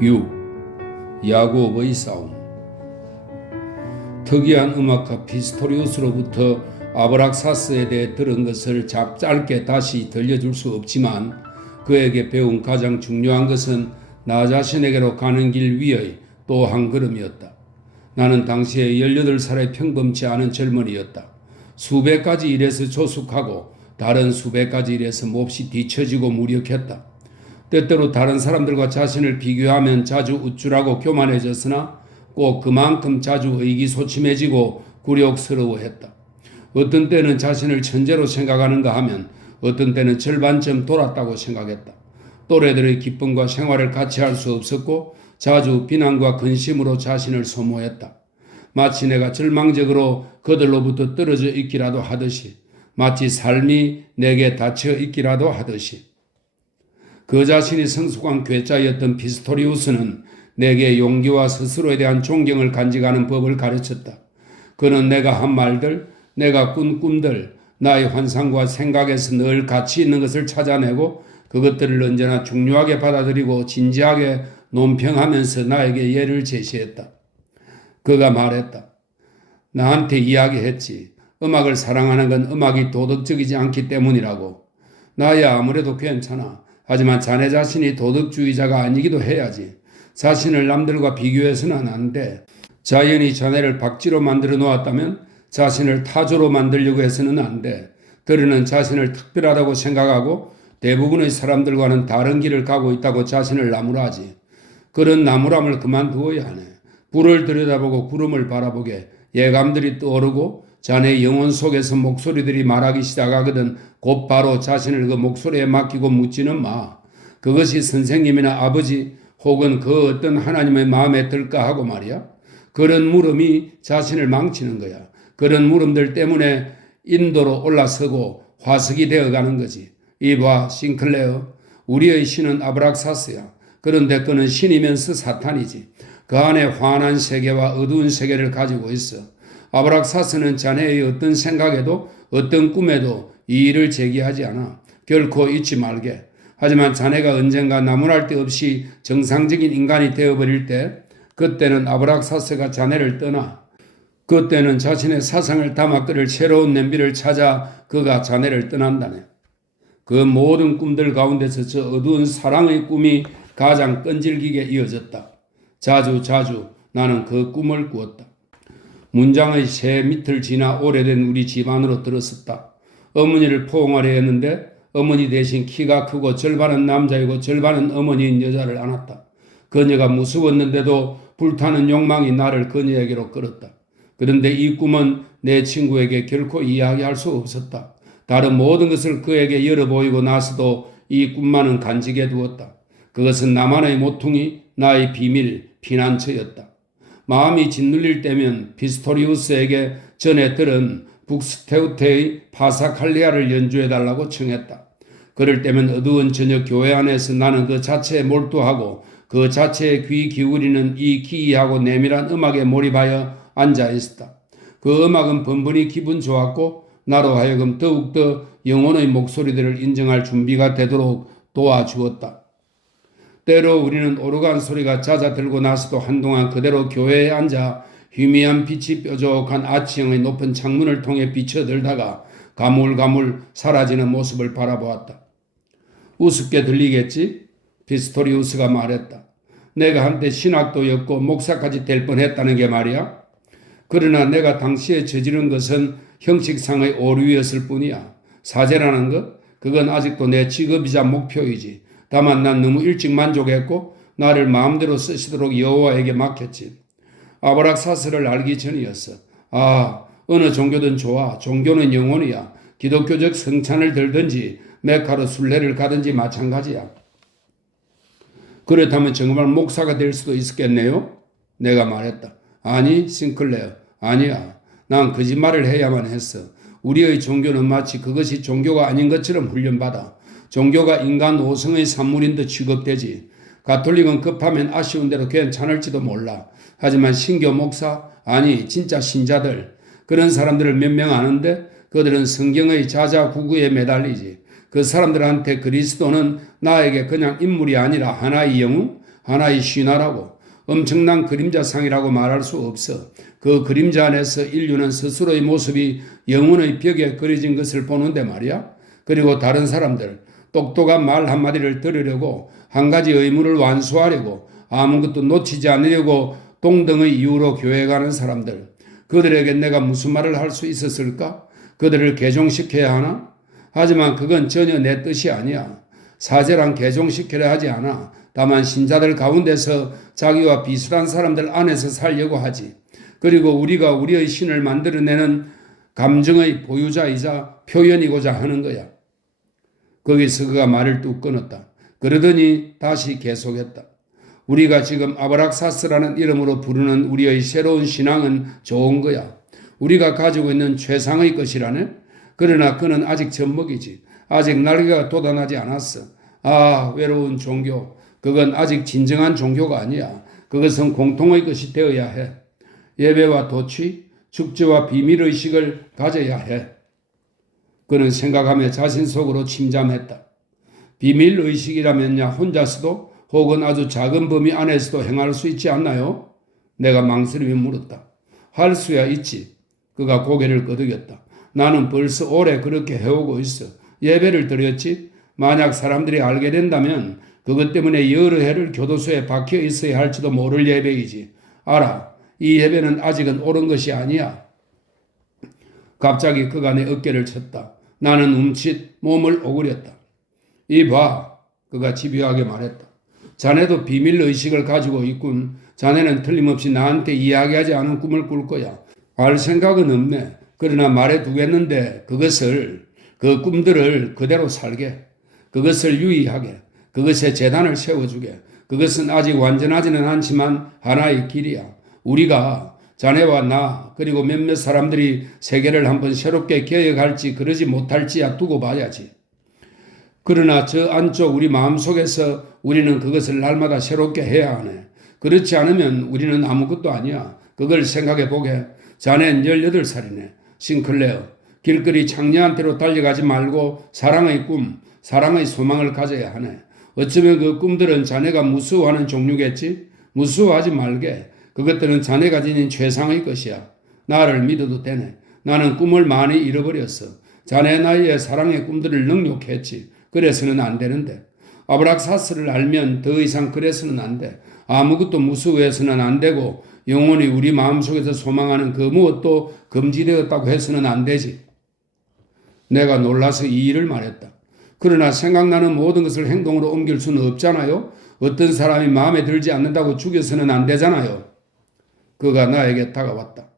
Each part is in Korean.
6. 야곱의 싸움. 특이한 음악가 피스토리우스로부터 아브락사스에 대해 들은 것을 짧게 다시 들려줄 수 없지만 그에게 배운 가장 중요한 것은 나 자신에게로 가는 길 위의 또 한 걸음이었다. 나는 당시에 18살의 평범치 않은 젊은이였다. 수백 가지 일에서 조숙하고 다른 수백 가지 일에서 몹시 뒤처지고 무력했다. 때때로 다른 사람들과 자신을 비교하면 자주 우쭐하고 교만해졌으나 꼭 그만큼 자주 의기소침해지고 굴욕스러워했다. 어떤 때는 자신을 천재로 생각하는가 하면 어떤 때는 절반쯤 돌았다고 생각했다. 또래들의 기쁨과 생활을 같이 할 수 없었고 자주 비난과 근심으로 자신을 소모했다. 마치 내가 절망적으로 그들로부터 떨어져 있기라도 하듯이, 마치 삶이 내게 닫혀 있기라도 하듯이. 그 자신이 성숙한 괴짜였던 피스토리우스는 내게 용기와 스스로에 대한 존경을 간직하는 법을 가르쳤다. 그는 내가 한 말들, 내가 꾼 꿈들, 나의 환상과 생각에서 늘 가치 있는 것을 찾아내고 그것들을 언제나 중요하게 받아들이고 진지하게 논평하면서 나에게 예를 제시했다. 그가 말했다. 나한테 이야기했지. 음악을 사랑하는 건 음악이 도덕적이지 않기 때문이라고. 나야 아무래도 괜찮아. 하지만 자네 자신이 도덕주의자가 아니기도 해야지. 자신을 남들과 비교해서는 안 돼. 자연이 자네를 박쥐로 만들어 놓았다면 자신을 타조로 만들려고 해서는 안 돼. 그러는 자신을 특별하다고 생각하고 대부분의 사람들과는 다른 길을 가고 있다고 자신을 나무라지. 그런 나무람을 그만두어야 하네. 불을 들여다보고 구름을 바라보게 예감들이 떠오르고 자네 영혼 속에서 목소리들이 말하기 시작하거든 곧바로 자신을 그 목소리에 맡기고 묻지는 마. 그것이 선생님이나 아버지 혹은 그 어떤 하나님의 마음에 들까 하고 말이야. 그런 물음이 자신을 망치는 거야. 그런 물음들 때문에 인도로 올라서고 화석이 되어가는 거지. 이봐 싱클레어, 우리의 신은 아브락사스야. 그런데 그는 신이면서 사탄이지. 그 안에 환한 세계와 어두운 세계를 가지고 있어. 아브락사스는 자네의 어떤 생각에도 어떤 꿈에도 이의를 제기하지 않아. 결코 잊지 말게. 하지만 자네가 언젠가 나무랄 데 없이 정상적인 인간이 되어버릴 때 그때는 아브락사스가 자네를 떠나. 그때는 자신의 사상을 담아 끓일 새로운 냄비를 찾아 그가 자네를 떠난다네. 그 모든 꿈들 가운데서 저 어두운 사랑의 꿈이 가장 끈질기게 이어졌다. 자주 나는 그 꿈을 꾸었다. 문장의 새 밑을 지나 오래된 우리 집안으로 들었었다. 어머니를 포옹하려 했는데 어머니 대신 키가 크고 절반은 남자이고 절반은 어머니인 여자를 안았다. 그녀가 무서웠는데도 불타는 욕망이 나를 그녀에게로 끌었다. 그런데 이 꿈은 내 친구에게 결코 이야기할 수 없었다. 다른 모든 것을 그에게 열어보이고 나서도 이 꿈만은 간직해 두었다. 그것은 나만의 모퉁이, 나의 비밀, 피난처였다. 마음이 짓눌릴 때면 피스토리우스에게 전에 들은 북스테우테의 파사칼리아를 연주해달라고 청했다. 그럴 때면 어두운 저녁 교회 안에서 나는 그 자체에 몰두하고 그 자체에 귀 기울이는 이 기이하고 내밀한 음악에 몰입하여 앉아 있었다. 그 음악은 번번이 기분 좋았고 나로 하여금 더욱더 영혼의 목소리들을 인정할 준비가 되도록 도와주었다. 때로 우리는 오르간 소리가 잦아들고 나서도 한동안 그대로 교회에 앉아 희미한 빛이 뾰족한 아치형의 높은 창문을 통해 비춰들다가 가물가물 사라지는 모습을 바라보았다. 우습게 들리겠지? 피스토리우스가 말했다. 내가 한때 신학도 였고 목사까지 될 뻔했다는 게 말이야. 그러나 내가 당시에 저지른 것은 형식상의 오류였을 뿐이야. 사제라는 것? 그건 아직도 내 직업이자 목표이지. 다만 난 너무 일찍 만족했고 나를 마음대로 쓰시도록 여호와에게 맡겼지. 아브락사스를 알기 전이었어. 어느 종교든 좋아. 종교는 영혼이야. 기독교적 성찬을 들든지 메카로 순례를 가든지 마찬가지야. 그렇다면 정말 목사가 될 수도 있었겠네요? 내가 말했다. 아니 싱클레어, 아니야. 난 거짓말을 해야만 했어. 우리의 종교는 마치 그것이 종교가 아닌 것처럼 훈련받아. 종교가 인간 오성의 산물인 듯 취급되지. 가톨릭은 급하면 아쉬운 대로 괜찮을지도 몰라. 하지만 신교 목사, 아니 진짜 신자들, 그런 사람들을 몇 명 아는데 그들은 성경의 자자구구에 매달리지. 그 사람들한테 그리스도는 나에게 그냥 인물이 아니라 하나의 영웅, 하나의 신화라고 엄청난 그림자상이라고 말할 수 없어. 그 그림자 안에서 인류는 스스로의 모습이 영혼의 벽에 그려진 것을 보는데 말이야. 그리고 다른 사람들, 똑똑한 말 한마디를 들으려고 한 가지 의무를 완수하려고 아무것도 놓치지 않으려고 동등의 이유로 교회 가는 사람들. 그들에게 내가 무슨 말을 할 수 있었을까? 그들을 개종시켜야 하나? 하지만 그건 전혀 내 뜻이 아니야. 사제랑 개종시키려 하지 않아. 다만 신자들 가운데서 자기와 비슷한 사람들 안에서 살려고 하지. 그리고 우리가 우리의 신을 만들어내는 감정의 보유자이자 표현이고자 하는 거야. 거기서 그가 말을 뚝 끊었다. 그러더니 다시 계속했다. 우리가 지금 아브락사스라는 이름으로 부르는 우리의 새로운 신앙은 좋은 거야. 우리가 가지고 있는 최상의 것이라네. 그러나 그는 아직 젖먹이지. 아직 날개가 돋아나지 않았어. 아, 외로운 종교. 그건 아직 진정한 종교가 아니야. 그것은 공통의 것이 되어야 해. 예배와 도취, 축제와 비밀의식을 가져야 해. 그는 생각하며 자신 속으로 침잠했다. 비밀의식이라면야 혼자서도 혹은 아주 작은 범위 안에서도 행할 수 있지 않나요? 내가 망설이며 물었다. 할 수야 있지. 그가 고개를 끄덕였다. 나는 벌써 오래 그렇게 해오고 있어. 예배를 드렸지. 만약 사람들이 알게 된다면 그것 때문에 여러 해를 교도소에 박혀 있어야 할지도 모를 예배이지. 알아. 이 예배는 아직은 옳은 것이 아니야. 갑자기 그가 내 어깨를 쳤다. 나는 움칫 몸을 오그렸다. 이봐. 그가 집요하게 말했다. 자네도 비밀의식을 가지고 있군. 자네는 틀림없이 나한테 이야기하지 않은 꿈을 꿀 거야. 알 생각은 없네. 그러나 말해두겠는데 그 꿈들을 그대로 살게. 그것을 유의하게. 그것에 재단을 세워주게. 그것은 아직 완전하지는 않지만 하나의 길이야. 우리가 자네와 나 그리고 몇몇 사람들이 세계를 한번 새롭게 개혁할지 그러지 못할지야 두고 봐야지. 그러나 저 안쪽 우리 마음속에서 우리는 그것을 날마다 새롭게 해야 하네. 그렇지 않으면 우리는 아무것도 아니야. 그걸 생각해 보게. 자넨 18살이네. 싱클레어. 길거리 창녀한테로 달려가지 말고 사랑의 꿈, 사랑의 소망을 가져야 하네. 어쩌면 그 꿈들은 자네가 무서워하는 종류겠지? 무서워하지 말게. 그것들은 자네가 지닌 최상의 것이야. 나를 믿어도 되네. 나는 꿈을 많이 잃어버렸어. 자네 나이에 사랑의 꿈들을 능욕했지. 그래서는 안 되는데. 아브락사스를 알면 더 이상 그래서는 안 돼. 아무것도 무서워해서는 안 되고 영원히 우리 마음속에서 소망하는 그 무엇도 금지되었다고 해서는 안 되지. 내가 놀라서 이 일을 말했다. 그러나 생각나는 모든 것을 행동으로 옮길 수는 없잖아요. 어떤 사람이 마음에 들지 않는다고 죽여서는 안 되잖아요. 그가 나에게 다가왔다.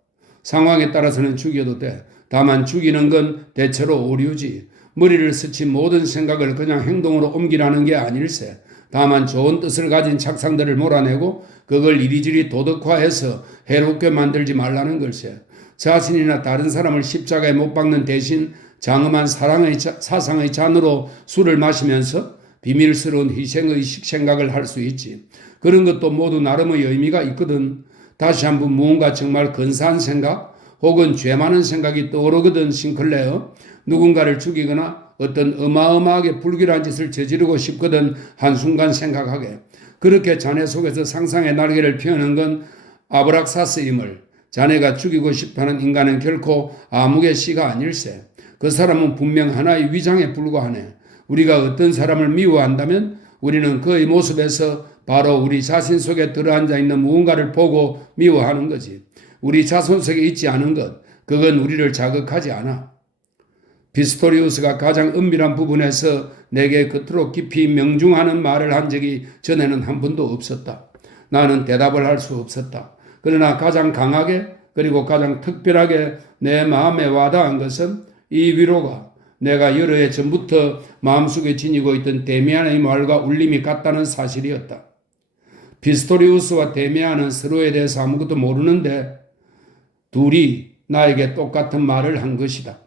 상황에 따라서는 죽여도 돼. 다만 죽이는 건 대체로 오류지. 머리를 스친 모든 생각을 그냥 행동으로 옮기라는 게 아닐세. 다만 좋은 뜻을 가진 착상들을 몰아내고 그걸 이리저리 도덕화해서 해롭게 만들지 말라는 걸세. 자신이나 다른 사람을 십자가에 못 박는 대신 장엄한 사상의 잔으로 술을 마시면서 비밀스러운 희생의 생각을 할 수 있지. 그런 것도 모두 나름의 의미가 있거든. 다시 한번 무언가 정말 근사한 생각 혹은 죄 많은 생각이 떠오르거든. 싱클레어. 누군가를 죽이거나 어떤 어마어마하게 불길한 짓을 저지르고 싶거든. 한순간 생각하게. 그렇게 자네 속에서 상상의 날개를 펴는 건 아브락사스임을. 자네가 죽이고 싶어하는 인간은 결코 아무개 씨가 아닐세. 그 사람은 분명 하나의 위장에 불과하네. 우리가 어떤 사람을 미워한다면 우리는 그의 모습에서 바로 우리 자신 속에 들어앉아 있는 무언가를 보고 미워하는 거지. 우리 자손 속에 있지 않은 것, 그건 우리를 자극하지 않아. 피스토리우스가 가장 은밀한 부분에서 내게 그토록 깊이 명중하는 말을 한 적이 전에는 한 번도 없었다. 나는 대답을 할 수 없었다. 그러나 가장 강하게 그리고 가장 특별하게 내 마음에 와닿은 것은 이 위로가 내가 여러 해 전부터 마음속에 지니고 있던 데미안의 말과 울림이 같다는 사실이었다. 피스토리우스와 데미안은 서로에 대해서 아무것도 모르는데 둘이 나에게 똑같은 말을 한 것이다.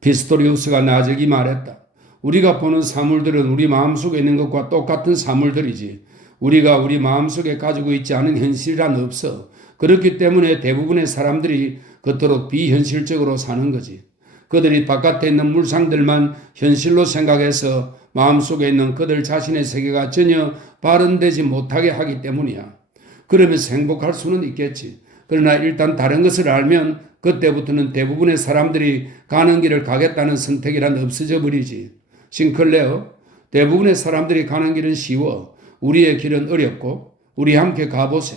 피스토리우스가 나저기 말했다. 우리가 보는 사물들은 우리 마음속에 있는 것과 똑같은 사물들이지. 우리가 우리 마음속에 가지고 있지 않은 현실이란 없어. 그렇기 때문에 대부분의 사람들이 그토록 비현실적으로 사는 거지. 그들이 바깥에 있는 물상들만 현실로 생각해서 마음속에 있는 그들 자신의 세계가 전혀 발현되지 못하게 하기 때문이야. 그러면서 행복할 수는 있겠지. 그러나 일단 다른 것을 알면 그때부터는 대부분의 사람들이 가는 길을 가겠다는 선택이란 없어져 버리지. 싱클레어, 대부분의 사람들이 가는 길은 쉬워. 우리의 길은 어렵고 우리 함께 가보세.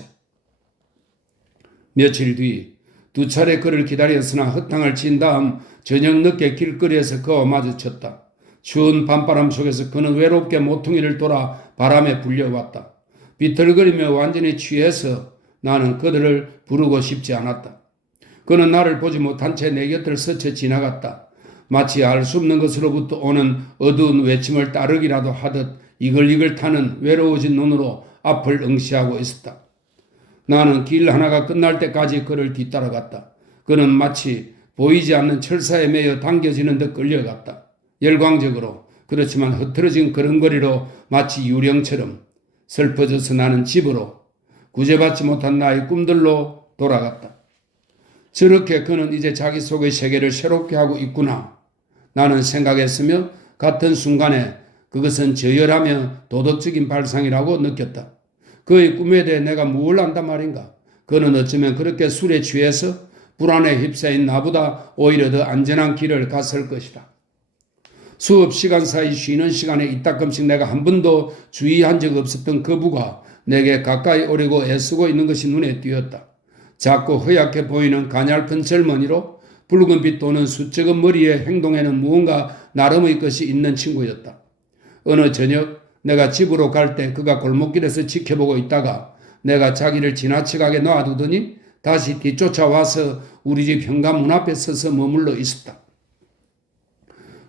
며칠 뒤 2차례 그를 기다렸으나 허탕을 친 다음 저녁 늦게 길거리에서 그와 마주쳤다. 추운 밤바람 속에서 그는 외롭게 모퉁이를 돌아 바람에 불려왔다. 비틀거리며 완전히 취해서 나는 그들을 부르고 싶지 않았다. 그는 나를 보지 못한 채 내 곁을 스쳐 지나갔다. 마치 알 수 없는 것으로부터 오는 어두운 외침을 따르기라도 하듯 이글이글 타는 외로워진 눈으로 앞을 응시하고 있었다. 나는 길 하나가 끝날 때까지 그를 뒤따라갔다. 그는 마치 보이지 않는 철사에 매여 당겨지는 듯 끌려갔다. 열광적으로, 그렇지만 흐트러진 걸음걸이로 마치 유령처럼 슬퍼져서 나는 집으로, 구제받지 못한 나의 꿈들로 돌아갔다. 저렇게 그는 이제 자기 속의 세계를 새롭게 하고 있구나. 나는 생각했으며 같은 순간에 그것은 저열하며 도덕적인 발상이라고 느꼈다. 그의 꿈에 대해 내가 뭘 안단 말인가? 그는 어쩌면 그렇게 술에 취해서 불안에 휩싸인 나보다 오히려 더 안전한 길을 갔을 것이다. 수업 시간 사이 쉬는 시간에 이따금씩 내가 한 번도 주의한 적 없었던 그 부가 내게 가까이 오려고 애쓰고 있는 것이 눈에 띄었다. 작고 허약해 보이는 가냘픈 젊은이로 붉은 빛 도는 수쩍은 머리의 행동에는 무언가 나름의 것이 있는 친구였다. 어느 저녁 내가 집으로 갈 때 그가 골목길에서 지켜보고 있다가 내가 자기를 지나쳐가게 놔두더니 다시 뒤쫓아와서 우리 집 현관문 앞에 서서 머물러 있었다.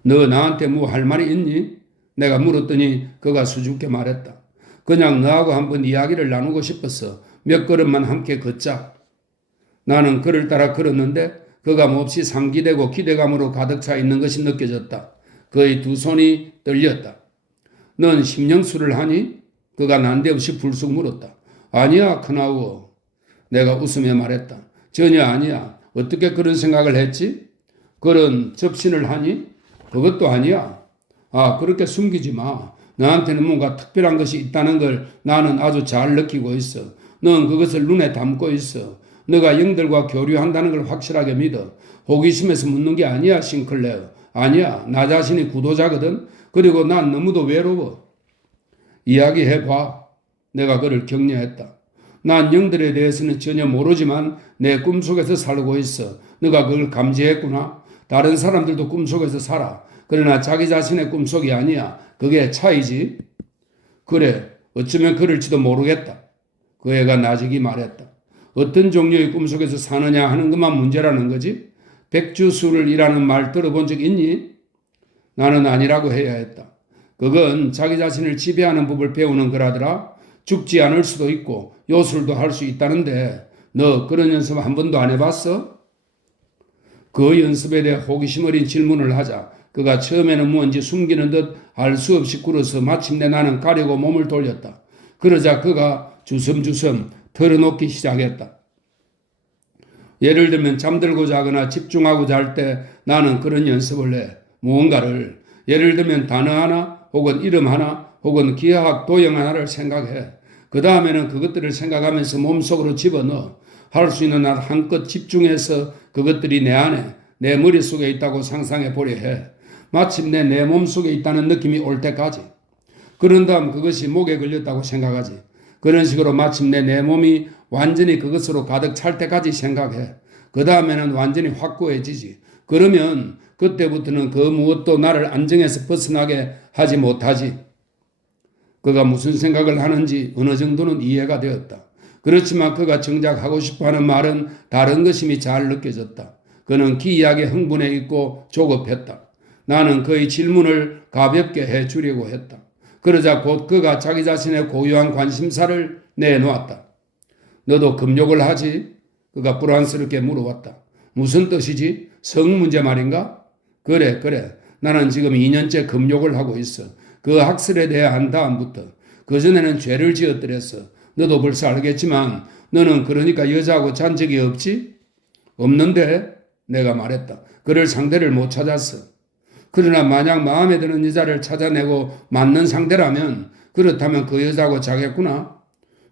너 나한테 뭐 할 말이 있니? 내가 물었더니 그가 수줍게 말했다. 그냥 너하고 한번 이야기를 나누고 싶어서 몇 걸음만 함께 걷자. 나는 그를 따라 걸었는데 그가 몹시 상기되고 기대감으로 가득 차 있는 것이 느껴졌다. 그의 두 손이 떨렸다. 넌 심령술을 하니? 그가 난데없이 불쑥 물었다. 아니야, 크나우어. 내가 웃으며 말했다. 전혀 아니야. 어떻게 그런 생각을 했지? 그런 접신을 하니? 그것도 아니야. 아, 그렇게 숨기지 마. 너한테는 뭔가 특별한 것이 있다는 걸 나는 아주 잘 느끼고 있어. 넌 그것을 눈에 담고 있어. 너가 영들과 교류한다는 걸 확실하게 믿어. 호기심에서 묻는 게 아니야, 싱클레어. 아니야, 나 자신이 구도자거든. 그리고 난 너무도 외로워. 이야기해봐. 내가 그를 격려했다. 난 영들에 대해서는 전혀 모르지만 내 꿈속에서 살고 있어. 너가 그걸 감지했구나. 다른 사람들도 꿈속에서 살아. 그러나 자기 자신의 꿈속이 아니야. 그게 차이지. 그래, 어쩌면 그럴지도 모르겠다. 그 애가 나직이 말했다. 어떤 종류의 꿈속에서 사느냐 하는 것만 문제라는 거지? 백주술이라는 말 들어본 적 있니? 나는 아니라고 해야 했다. 그건 자기 자신을 지배하는 법을 배우는 거라더라. 죽지 않을 수도 있고 요술도 할 수 있다는데 너 그런 연습 한 번도 안 해봤어? 그 연습에 대해 호기심 어린 질문을 하자 그가 처음에는 뭔지 숨기는 듯 알 수 없이 굴어서 마침내 나는 가려고 몸을 돌렸다. 그러자 그가 주섬주섬 털어놓기 시작했다. 예를 들면 잠들고 자거나 집중하고 잘 때 나는 그런 연습을 해. 무언가를 예를 들면 단어 하나 혹은 이름 하나 혹은 기하학 도형 하나를 생각해. 그 다음에는 그것들을 생각하면서 몸속으로 집어넣어. 할 수 있는 한 한껏 집중해서 그것들이 내 안에 내 머릿속에 있다고 상상해 보려 해. 마침내 내 몸속에 있다는 느낌이 올 때까지. 그런 다음 그것이 목에 걸렸다고 생각하지. 그런 식으로 마침내 내 몸이 완전히 그것으로 가득 찰 때까지 생각해. 그 다음에는 완전히 확고해지지. 그러면 그때부터는 그 무엇도 나를 안정에서 벗어나게 하지 못하지. 그가 무슨 생각을 하는지 어느 정도는 이해가 되었다. 그렇지만 그가 정작 하고 싶어하는 말은 다른 것임이 잘 느껴졌다. 그는 기이하게 흥분해 있고 조급했다. 나는 그의 질문을 가볍게 해주려고 했다. 그러자 곧 그가 자기 자신의 고유한 관심사를 내놓았다. 너도 금욕을 하지? 그가 불안스럽게 물어왔다. 무슨 뜻이지? 성 문제 말인가? 그래. 나는 지금 2년째 금욕을 하고 있어. 그 학설에 대해 한 다음부터. 그전에는 죄를 지었더랬어. 너도 벌써 알겠지만 너는 그러니까 여자하고 잔 적이 없지? 없는데? 내가 말했다. 그럴 상대를 못 찾았어. 그러나 만약 마음에 드는 여자를 찾아내고 맞는 상대라면 그렇다면 그 여자하고 자겠구나.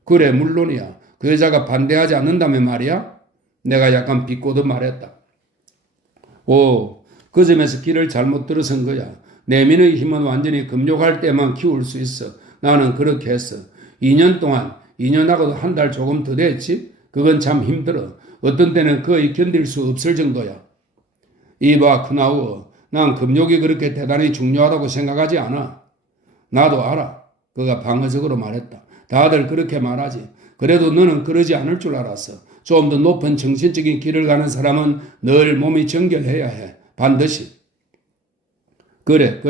그래 물론이야. 그 여자가 반대하지 않는다면 말이야. 내가 약간 비꼬듯 말했다. 오, 그 점에서 길을 잘못 들어선 거야. 내면의 힘은 완전히 금욕할 때만 키울 수 있어. 나는 그렇게 했어. 2년 동안, 2년하고도 한 달 조금 더 됐지? 그건 참 힘들어. 어떤 때는 거의 견딜 수 없을 정도야. 이봐, 크나우어. 난 금욕이 그렇게 대단히 중요하다고 생각하지 않아. 나도 알아. 그가 방어적으로 말했다. 다들 그렇게 말하지. 그래도 너는 그러지 않을 줄 알았어. 좀 더 높은 정신적인 길을 가는 사람은 늘 몸이 정결해야 해. 반드시. 그래.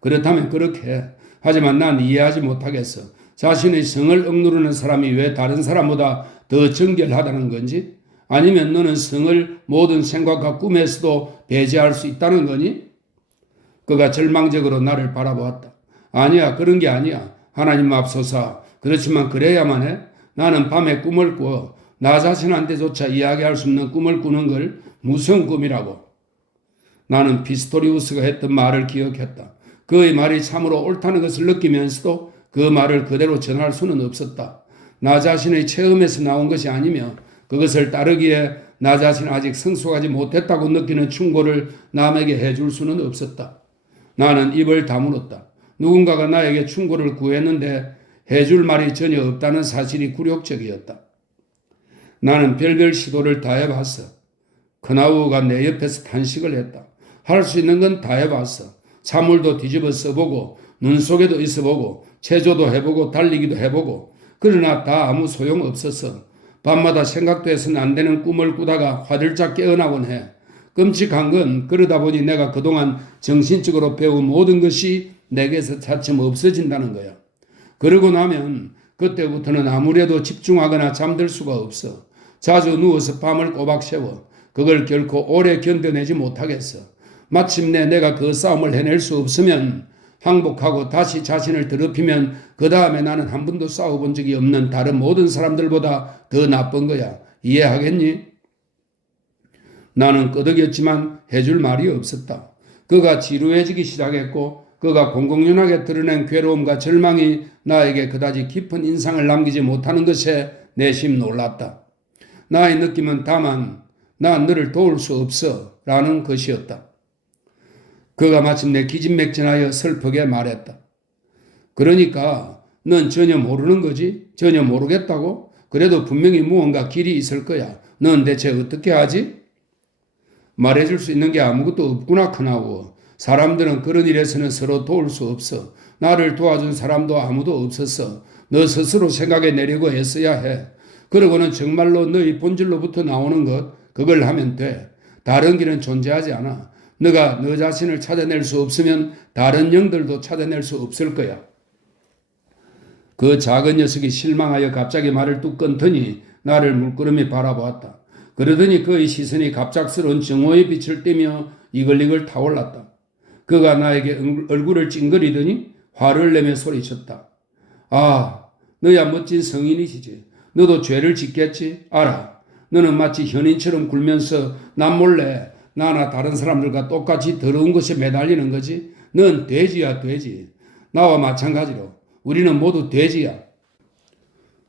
그렇다면 그렇게 해. 하지만 난 이해하지 못하겠어. 자신의 성을 억누르는 사람이 왜 다른 사람보다 더 정결하다는 건지? 아니면 너는 성을 모든 생각과 꿈에서도 배제할 수 있다는 거니? 그가 절망적으로 나를 바라보았다. 아니야, 그런 게 아니야. 하나님 앞서서. 그렇지만 그래야만 해. 나는 밤에 꿈을 꾸어. 나 자신한테조차 이야기할 수 없는 꿈을 꾸는 걸 무슨 꿈이라고. 나는 피스토리우스가 했던 말을 기억했다. 그의 말이 참으로 옳다는 것을 느끼면서도 그 말을 그대로 전할 수는 없었다. 나 자신의 체험에서 나온 것이 아니며 그것을 따르기에 나 자신은 아직 성숙하지 못했다고 느끼는 충고를 남에게 해줄 수는 없었다. 나는 입을 다물었다. 누군가가 나에게 충고를 구했는데 해줄 말이 전혀 없다는 사실이 굴욕적이었다. 나는 별별 시도를 다 해봤어. 크나우가 내 옆에서 탄식을 했다. 할 수 있는 건 다 해봤어. 사물도 뒤집어 써보고 눈 속에도 있어보고 체조도 해보고 달리기도 해보고 그러나 다 아무 소용없었어. 밤마다 생각도 해서는 안 되는 꿈을 꾸다가 화들짝 깨어나곤 해. 끔찍한 건 그러다 보니 내가 그동안 정신적으로 배운 모든 것이 내게서 차츰 없어진다는 거야. 그러고 나면 그때부터는 아무래도 집중하거나 잠들 수가 없어. 자주 누워서 밤을 꼬박 새워. 그걸 결코 오래 견뎌내지 못하겠어. 마침내 내가 그 싸움을 해낼 수 없으면 항복하고 다시 자신을 더럽히면 그 다음에 나는 한 번도 싸워본 적이 없는 다른 모든 사람들보다 더 나쁜 거야. 이해하겠니? 나는 끄덕였지만 해줄 말이 없었다. 그가 지루해지기 시작했고 그가 공공연하게 드러낸 괴로움과 절망이 나에게 그다지 깊은 인상을 남기지 못하는 것에 내심 놀랐다. 나의 느낌은 다만 난 너를 도울 수 없어 라는 것이었다. 그가 마침내 기진맥진하여 슬프게 말했다. 그러니까 넌 전혀 모르는 거지? 전혀 모르겠다고? 그래도 분명히 무언가 길이 있을 거야. 넌 대체 어떻게 하지? 말해줄 수 있는 게 아무것도 없구나 크나우어. 사람들은 그런 일에서는 서로 도울 수 없어. 나를 도와준 사람도 아무도 없었어. 너 스스로 생각해내려고 했어야 해. 그러고는 정말로 너의 본질로부터 나오는 것, 그걸 하면 돼. 다른 길은 존재하지 않아. 너가 너 자신을 찾아낼 수 없으면 다른 영들도 찾아낼 수 없을 거야. 그 작은 녀석이 실망하여 갑자기 말을 뚝 끊더니 나를 물끄러미 바라보았다. 그러더니 그의 시선이 갑작스러운 정오의 빛을 띠며 이글이글 타올랐다. 그가 나에게 얼굴을 찡그리더니 화를 내며 소리쳤다. 아, 너야 멋진 성인이시지. 너도 죄를 짓겠지? 알아. 너는 마치 현인처럼 굴면서 남몰래 나나 다른 사람들과 똑같이 더러운 것에 매달리는 거지. 넌 돼지야, 돼지. 나와 마찬가지로 우리는 모두 돼지야.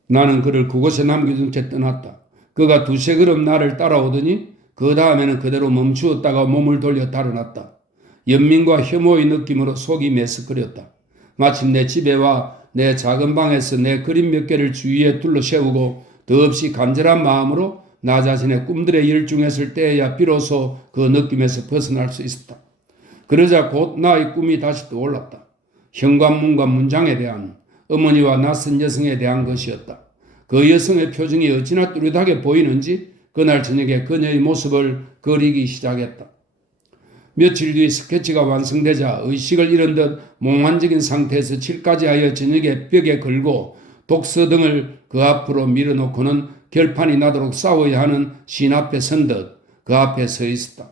나는 그를 그곳에 남겨둔 채 떠났다. 그가 두세 걸음 나를 따라오더니 그 다음에는 그대로 멈추었다가 몸을 돌려 달아났다. 연민과 혐오의 느낌으로 속이 메스꺼렸다. 마침내 집에 와 내 작은 방에서 내 그림 몇 개를 주위에 둘러 세우고 더없이 간절한 마음으로 나 자신의 꿈들에 열중했을 때에야 비로소 그 느낌에서 벗어날 수 있었다. 그러자 곧 나의 꿈이 다시 떠올랐다. 현관문과 문장에 대한 어머니와 낯선 여성에 대한 것이었다. 그 여성의 표정이 어찌나 뚜렷하게 보이는지 그날 저녁에 그녀의 모습을 그리기 시작했다. 며칠 뒤 스케치가 완성되자 의식을 잃은 듯 몽환적인 상태에서 칠까지 하여 저녁에 벽에 걸고 독서 등을 그 앞으로 밀어놓고는 결판이 나도록 싸워야 하는 신 앞에 선 듯 그 앞에 서 있었다.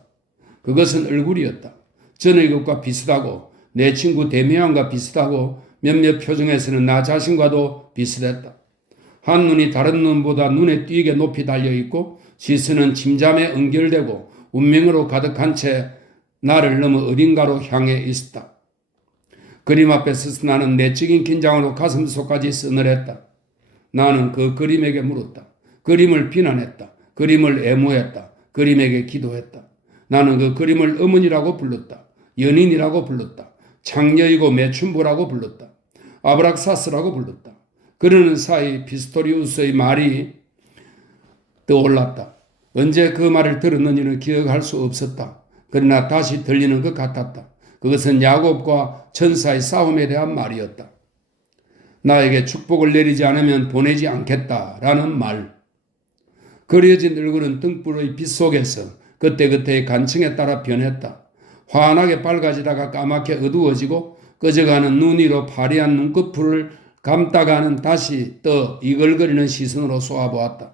그것은 얼굴이었다. 전의 것과 비슷하고 내 친구 데미안과 비슷하고 몇몇 표정에서는 나 자신과도 비슷했다. 한 눈이 다른 눈보다 눈에 띄게 높이 달려있고 시선은 침잠에 연결되고 운명으로 가득한 채 나를 넘어 어딘가로 향해 있었다. 그림 앞에 서서 나는 내적인 긴장으로 가슴속까지 서늘했다. 나는 그 그림에게 물었다. 그림을 비난했다. 그림을 애무했다. 그림에게 기도했다. 나는 그 그림을 어머니라고 불렀다. 연인이라고 불렀다. 창녀이고 매춘부라고 불렀다. 아브락사스라고 불렀다. 그러는 사이 피스토리우스의 말이 떠올랐다. 언제 그 말을 들었는지는 기억할 수 없었다. 그러나 다시 들리는 것 같았다. 그것은 야곱과 천사의 싸움에 대한 말이었다. 나에게 축복을 내리지 않으면 보내지 않겠다라는 말. 그려진 얼굴은 등불의 빛 속에서 그때그때의 간청에 따라 변했다. 환하게 밝아지다가 까맣게 어두워지고 꺼져가는 눈 위로 파리한 눈꺼풀을 감다가는 다시 떠 이글거리는 시선으로 쏘아보았다.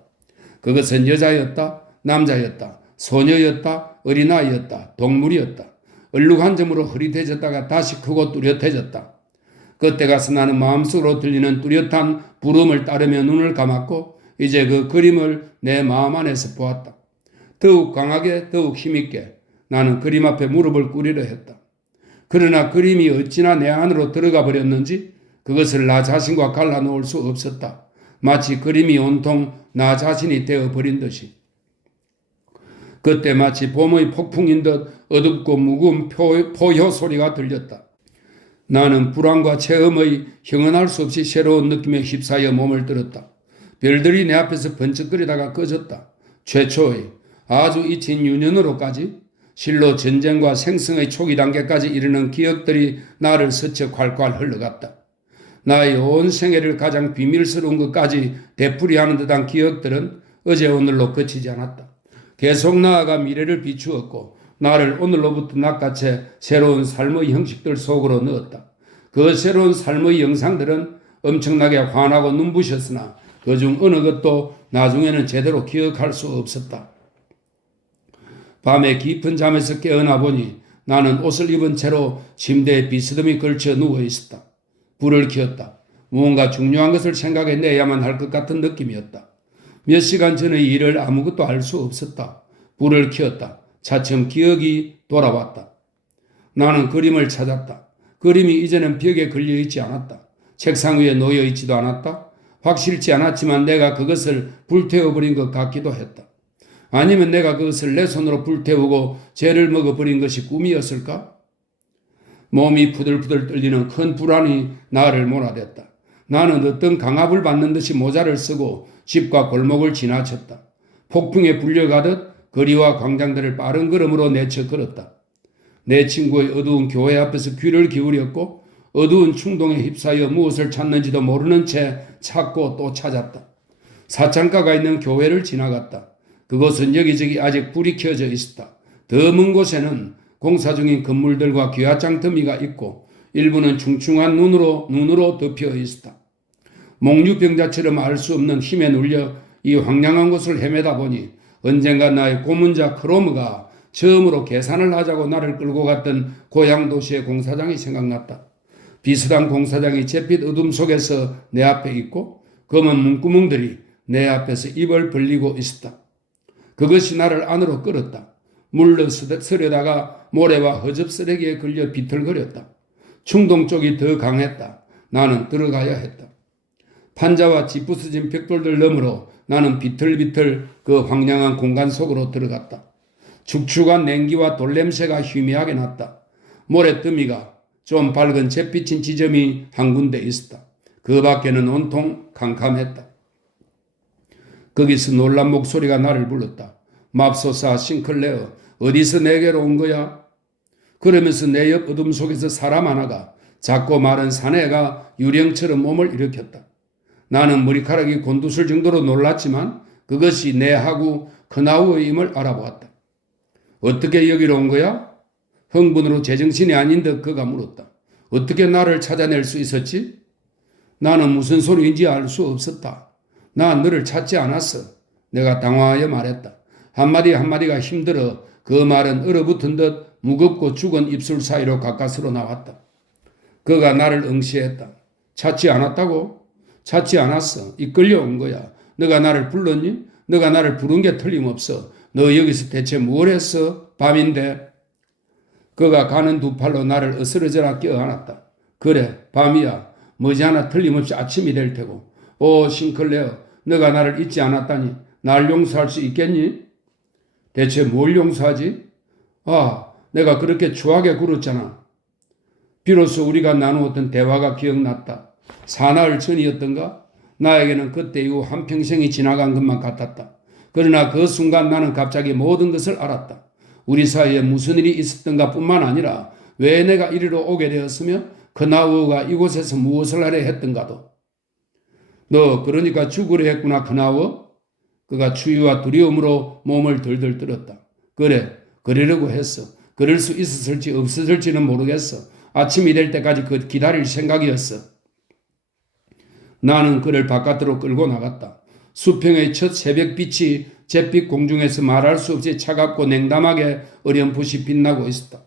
그것은 여자였다, 남자였다, 소녀였다, 어린아이였다, 동물이었다. 얼룩한 점으로 흐릿해졌다가 다시 크고 뚜렷해졌다. 그때 가서 나는 마음속으로 들리는 뚜렷한 부름을 따르며 눈을 감았고 이제 그 그림을 내 마음 안에서 보았다. 더욱 강하게 더욱 힘있게 나는 그림 앞에 무릎을 꿇으려 했다. 그러나 그림이 어찌나 내 안으로 들어가 버렸는지 그것을 나 자신과 갈라놓을 수 없었다. 마치 그림이 온통 나 자신이 되어버린 듯이. 그때 마치 봄의 폭풍인 듯 어둡고 무거운 포효 소리가 들렸다. 나는 불안과 체험의 형언할 수 없이 새로운 느낌에 휩싸여 몸을 들었다. 별들이 내 앞에서 번쩍거리다가 꺼졌다. 최초의 아주 잊힌 유년으로까지 실로 전쟁과 생성의 초기 단계까지 이르는 기억들이 나를 스쳐 콸콸 흘러갔다. 나의 온 생애를 가장 비밀스러운 것까지 되풀이하는 듯한 기억들은 어제 오늘로 그치지 않았다. 계속 나아가 미래를 비추었고 나를 오늘로부터 낚아채 새로운 삶의 형식들 속으로 넣었다. 그 새로운 삶의 영상들은 엄청나게 환하고 눈부셨으나 그중 어느 것도 나중에는 제대로 기억할 수 없었다. 밤에 깊은 잠에서 깨어나 보니 나는 옷을 입은 채로 침대에 비스듬히 걸쳐 누워 있었다. 불을 켜었다. 무언가 중요한 것을 생각해내야만 할 것 같은 느낌이었다. 몇 시간 전의 일을 아무것도 알 수 없었다. 불을 켜었다. 차츰 기억이 돌아왔다. 나는 그림을 찾았다. 그림이 이제는 벽에 걸려있지 않았다. 책상 위에 놓여있지도 않았다. 확실치 않았지만 내가 그것을 불태워버린 것 같기도 했다. 아니면 내가 그것을 내 손으로 불태우고 죄를 먹어버린 것이 꿈이었을까? 몸이 부들부들 떨리는 큰 불안이 나를 몰아댔다. 나는 어떤 강압을 받는 듯이 모자를 쓰고 집과 골목을 지나쳤다. 폭풍에 불려가듯 거리와 광장들을 빠른 걸음으로 내쳐 걸었다. 내 친구의 어두운 교회 앞에서 귀를 기울였고 어두운 충동에 휩싸여 무엇을 찾는지도 모르는 채 찾고 또 찾았다. 사창가가 있는 교회를 지나갔다. 그곳은 여기저기 아직 불이 켜져 있었다. 더 먼 곳에는 공사 중인 건물들과 기와장 더미가 있고 일부는 충충한 눈으로 덮여 있었다. 몽유병자처럼 알 수 없는 힘에 눌려 이 황량한 곳을 헤매다 보니 언젠가 나의 고문자 크로무가 처음으로 계산을 하자고 나를 끌고 갔던 고향 도시의 공사장이 생각났다. 비슷한 공사장이 잿빛 어둠 속에서 내 앞에 있고 검은 문구멍들이 내 앞에서 입을 벌리고 있었다. 그것이 나를 안으로 끌었다. 물러서려다가 모래와 허접 쓰레기에 걸려 비틀거렸다. 충동 쪽이 더 강했다. 나는 들어가야 했다. 판자와 짚부서진 벽돌들 너머로 나는 비틀비틀 그 황량한 공간 속으로 들어갔다. 축축한 냉기와 돌냄새가 희미하게 났다. 모래더미가 좀 밝은 잿빛인 지점이 한 군데 있었다. 그 밖에는 온통 캄캄했다. 거기서 놀란 목소리가 나를 불렀다. 맙소사 싱클레어, 어디서 내게로 온 거야? 그러면서 내 옆 어둠 속에서 사람 하나가 작고 마른 사내가 유령처럼 몸을 일으켰다. 나는 머리카락이 곤두설 정도로 놀랐지만 그것이 내하고 크나우어임을 알아보았다. 어떻게 여기로 온 거야? 흥분으로 제정신이 아닌 듯 그가 물었다. 어떻게 나를 찾아낼 수 있었지? 나는 무슨 소리인지 알 수 없었다. 난 너를 찾지 않았어. 내가 당황하여 말했다. 한마디 한마디가 힘들어 그 말은 얼어붙은 듯 무겁고 죽은 입술 사이로 가까스로 나왔다. 그가 나를 응시했다. 찾지 않았다고? 찾지 않았어. 이끌려 온 거야. 너가 나를 불렀니? 너가 나를 부른 게 틀림없어. 너 여기서 대체 뭘 했어? 밤인데. 그가 가는 두 팔로 나를 으스러져라 껴안았다. 그래, 밤이야. 머지않아 틀림없이 아침이 될 테고. 오, 싱클레어, 너가 나를 잊지 않았다니 날 용서할 수 있겠니? 대체 뭘 용서하지? 아, 내가 그렇게 추하게 굴었잖아. 비로소 우리가 나누었던 대화가 기억났다. 사나흘 전이었던가? 나에게는 그때 이후 한평생이 지나간 것만 같았다. 그러나 그 순간 나는 갑자기 모든 것을 알았다. 우리 사이에 무슨 일이 있었던가 뿐만 아니라 왜 내가 이리로 오게 되었으며 크나우어가 이곳에서 무엇을 하려 했던가도. 너 그러니까 죽으려 했구나, 크나우어? 그가 추위와 두려움으로 몸을 들들 떨었다. 그래, 그러려고 했어. 그럴 수 있었을지 없었을지는 모르겠어. 아침이 될 때까지 그 기다릴 생각이었어. 나는 그를 바깥으로 끌고 나갔다. 수평의 첫 새벽빛이 잿빛 공중에서 말할 수 없이 차갑고 냉담하게 어렴풋이 빛나고 있었다.